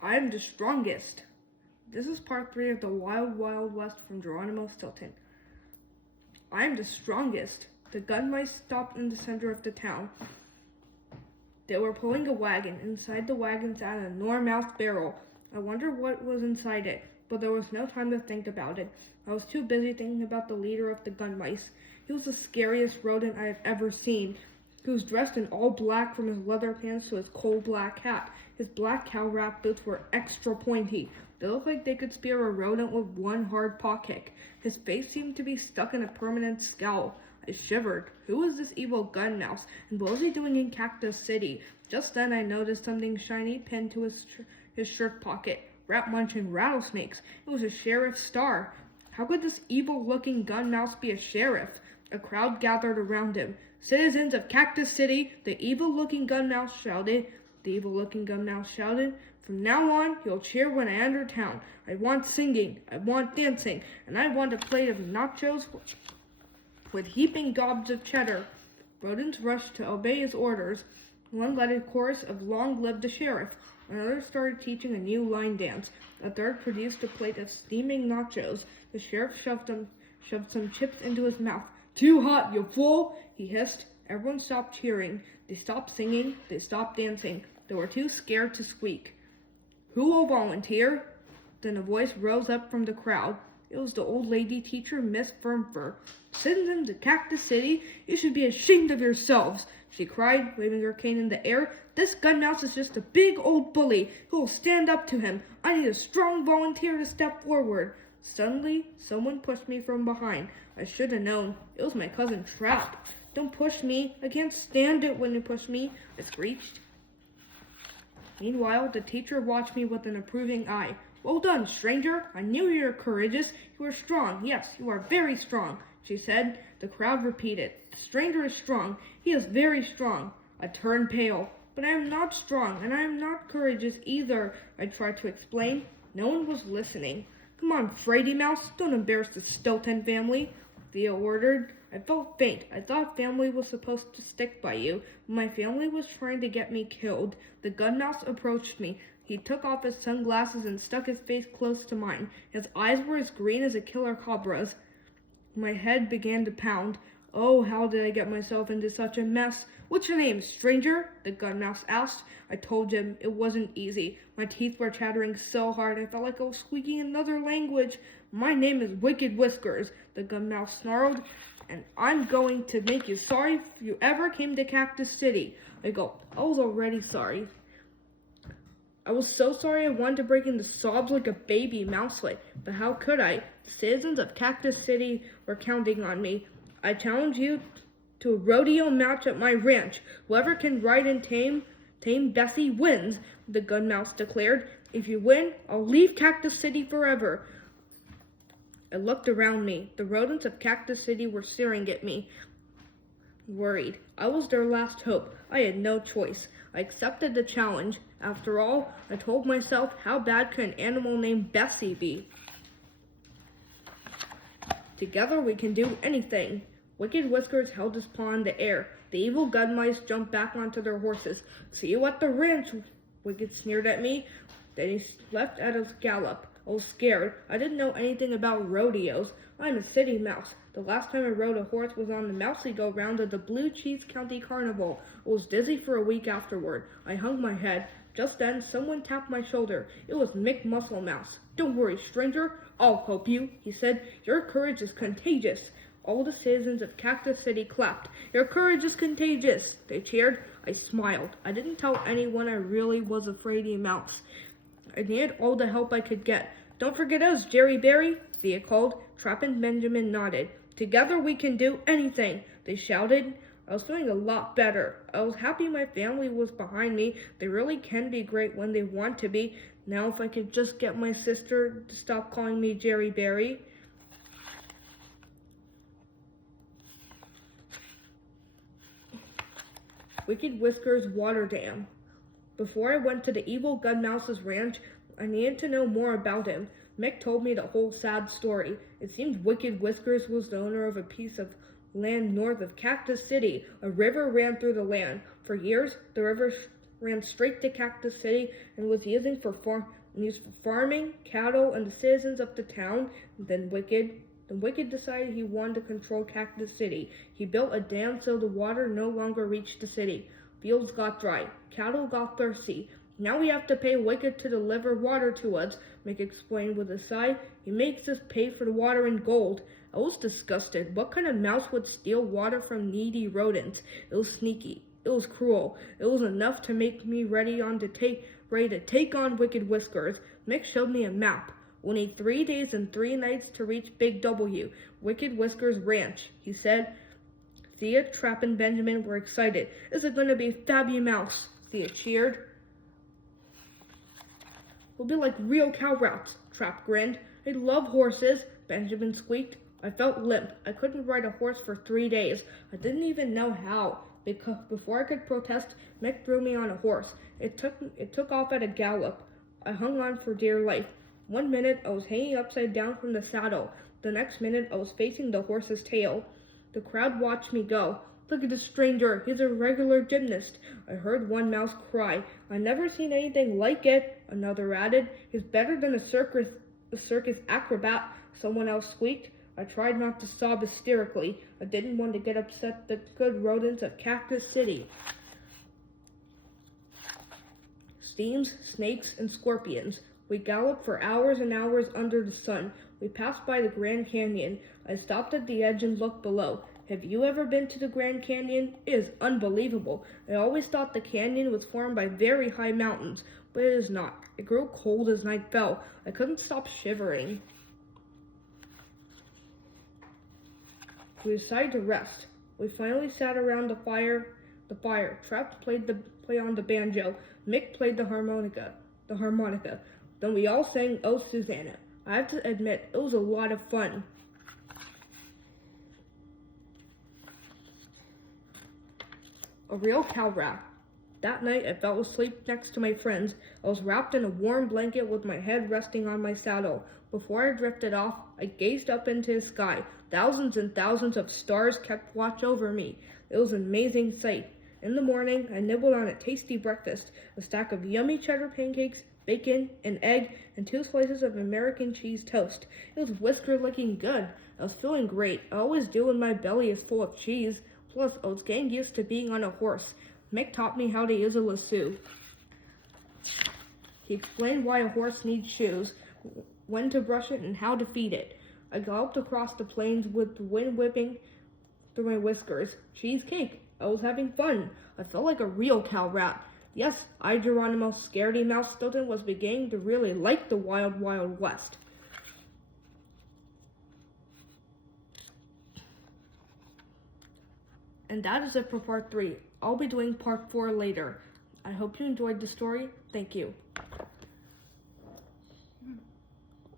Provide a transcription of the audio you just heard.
I'm the strongest. This is part 3 of the Wild Wild West from Geronimo Stilton. I'm the strongest. The gun mice stopped in the center of the town. They were pulling a wagon. Inside the wagon sat an enormous barrel. I wondered what was inside it, but there was no time to think about it. I was too busy thinking about the leader of the gun mice. He was the scariest rodent I have ever seen. He was dressed in all black from his leather pants to his coal black hat. His black cow wrap boots were extra pointy. They looked like they could spear a rodent with one hard paw kick. His face seemed to be stuck in a permanent scowl. I shivered. Who was this evil gun mouse, and what was he doing in Cactus City? Just then I noticed something shiny pinned to his shirt pocket. Rat-munching rattlesnakes. It was a sheriff's star. How could this evil-looking gun mouse be a sheriff? A crowd gathered around him. Citizens of Cactus City, the evil-looking gun mouse shouted. From now on, you'll cheer when I enter town. I want singing, I want dancing, and I want a plate of nachos with heaping gobs of cheddar. Rodents rushed to obey his orders. One led a chorus of "Long live the sheriff." Another started teaching a new line dance. A third produced a plate of steaming nachos. The sheriff shoved some chips into his mouth. "Too hot, you fool!" he hissed. Everyone stopped cheering. They stopped singing. They stopped dancing. They were too scared to squeak. "Who will volunteer?" Then a voice rose up from the crowd. It was the old lady teacher, Miss Firmfur. "Citizens of Cactus City, you should be ashamed of yourselves," she cried, waving her cane in the air. "This gun mouse is just a big old bully. Who will stand up to him? I need a strong volunteer to step forward." Suddenly, someone pushed me from behind. I should have known. It was my cousin Trap. "Don't push me. I can't stand it when you push me," I screeched. Meanwhile, the teacher watched me with an approving eye. "Well done, stranger. I knew you were courageous. You are strong. Yes, you are very strong," she said. The crowd repeated. "The stranger is strong. He is very strong." I turned pale. "But I am not strong, and I am not courageous either," I tried to explain. No one was listening. "Come on, Fraidy Mouse. Don't embarrass the Stilton family," Thea ordered. I felt faint. I thought family was supposed to stick by you, but my family was trying to get me killed. The gun mouse approached me. He took off his sunglasses and stuck his face close to mine. His eyes were as green as a killer cobra's. My head began to pound. Oh, how did I get myself into such a mess? "What's your name, stranger?" the gun mouse asked. I told him it wasn't easy. My teeth were chattering so hard I felt like I was squeaking another language. "My name is Wicked Whiskers," the gun mouse snarled, "and I'm going to make you sorry if you ever came to Cactus City." I gulped. I was already sorry. I was so sorry I wanted to break into sobs like a baby mouselet, but how could I? The citizens of Cactus City were counting on me. "I challenge you to a rodeo match at my ranch. Whoever can ride and tame Bessie wins," the gun mouse declared. "If you win, I'll leave Cactus City forever." I looked around me. The rodents of Cactus City were staring at me, worried. I was their last hope. I had no choice. I accepted the challenge. After all, I told myself, how bad could an animal named Bessie be? Together we can do anything. Wicked Whiskers held his paw in the air. The evil gun mice jumped back onto their horses. "See you at the ranch," Wicked sneered at me. Then he left at a gallop. I was scared. I didn't know anything about rodeos. I'm a city mouse. The last time I rode a horse was on the mousy go-round of the Blue Cheese County Carnival. I was dizzy for a week afterward. I hung my head. Just then, someone tapped my shoulder. It was Mick Muscle Mouse. "Don't worry, stranger. I'll help you," he said. "Your courage is contagious." All the citizens of Cactus City clapped. "Your courage is contagious," they cheered. I smiled. I didn't tell anyone I really was a fraidy mouse. I needed all the help I could get. "Don't forget us, Jerry Berry," Thea called. Trap and Benjamin nodded. "Together we can do anything," they shouted. I was feeling a lot better. I was happy my family was behind me. They really can be great when they want to be. Now if I could just get my sister to stop calling me Jerry Berry. Wicked Whiskers Water Dam. Before I went to the evil gun mouse's ranch, I needed to know more about him. Mick told me the whole sad story. It seemed Wicked Whiskers was the owner of a piece of land north of Cactus City. A river ran through the land. For years, the river ran straight to Cactus City and was used for farming, cattle, and the citizens of the town. Then Wicked decided he wanted to control Cactus City. He built a dam so the water no longer reached the city. Fields got dry. Cattle got thirsty. Now we have to pay Wicked to deliver water to us, Mick explained with a sigh. He makes us pay for the water in gold. I was disgusted. What kind of mouse would steal water from needy rodents? It was sneaky. It was cruel. It was enough to make me ready to take on Wicked Whiskers. Mick showed me a map. We'll need 3 days and 3 nights to reach Big W, Wicked Whiskers Ranch, he said. Thea, Trap, and Benjamin were excited. Is it going to be Fabumouse? Thea cheered. We'll be like real cow rats, Trap grinned. I love horses, Benjamin squeaked. I felt limp. I couldn't ride a horse for 3 days. I didn't even know how. Because before I could protest, Mick threw me on a horse. It took off at a gallop. I hung on for dear life. 1 minute, I was hanging upside down from the saddle. The next minute, I was facing the horse's tail. The crowd watched me go. Look at this stranger. He's a regular gymnast. I heard one mouse cry. I never seen anything like it, another added. He's better than a circus acrobat, someone else squeaked. I tried not to sob hysterically. I didn't want to get upset the good rodents of Cactus City. Steams, snakes, and scorpions. We galloped for hours and hours under the sun. We passed by the Grand Canyon. I stopped at the edge and looked below. Have you ever been to the Grand Canyon? It is unbelievable. I always thought the canyon was formed by very high mountains, but it is not. It grew cold as night fell. I couldn't stop shivering. We decided to rest. We finally sat around the fire. Trap played on the banjo. Mick played the harmonica. Then we all sang "Oh Susanna." I have to admit, it was a lot of fun. A real cow rat. That night, I fell asleep next to my friends. I was wrapped in a warm blanket with my head resting on my saddle. Before I drifted off, I gazed up into the sky. Thousands and thousands of stars kept watch over me. It was an amazing sight. In the morning, I nibbled on a tasty breakfast, a stack of yummy cheddar pancakes, bacon, an egg, and 2 slices of American cheese toast. It was whisker-looking good. I was feeling great. I always do when my belly is full of cheese. Plus, I was getting used to being on a horse. Mick taught me how to use a lasso. He explained why a horse needs shoes, when to brush it, and how to feed it. I galloped across the plains with the wind whipping through my whiskers. Cheesecake. I was having fun. I felt like a real cow rat. Yes, I, Geronimo, Scaredy Mouse Stilton, was beginning to really like the wild, wild west. And that is it for part 3. I'll be doing part 4 later. I hope you enjoyed the story. Thank you.